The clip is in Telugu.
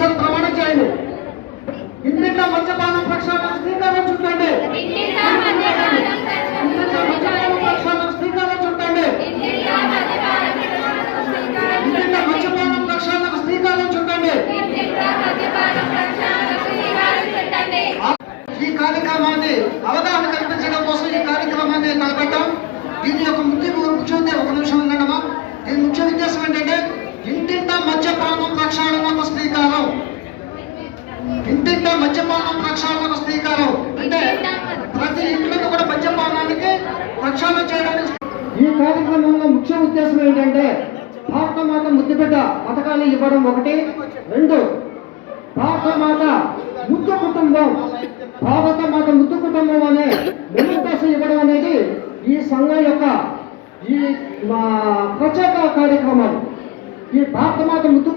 ప్రమాణ చేయండి. ఇంటింట మద్యపానం ప్రక్షాళన శ్రీకారం చుట్టండి. ఇంటింట మద్యపానం ప్రక్షాళన శ్రీకారం చుట్టండి. ఇంటింట మద్యపానం ప్రక్షాళన శ్రీకారం చుట్టండి. ఈ కార్యక్రమాన్ని అవగాహన కల్పించడం కోసం ఈ కార్యక్రమాన్ని తలపెట్టాం. దీని యొక్క ముఖ్య ఒక నిమిషం ఉందన్నమా. దీని ముఖ్య ఉద్దేశం ఏంటంటే ఇంటింట మద్యపానం ప్రక్షాళనకు శ్రీకారం. ఇంటింట మద్యపానం ప్రక్షాళనకు శ్రీకారం అంటే ప్రతి ఇంట్లో కూడా మద్యపానానికి ప్రక్షాళన చేయడానికి. ఈ కార్యక్రమంలో ముఖ్య ఉద్దేశం ఏంటంటే భారతమాత ముద్దుబిడ్డ పథకాలు ఇవ్వడం ఒకటి. రెండు, భారతమాత ముద్దు కుటుంబం, భారతమాత ముద్దు కుటుంబం అనే మెమోటోస్ ఇవ్వడం అనేది ఈ సంఘం యొక్క ఈ ప్రత్యేక కార్యక్రమం. ఈ భారతమాత ముద్దు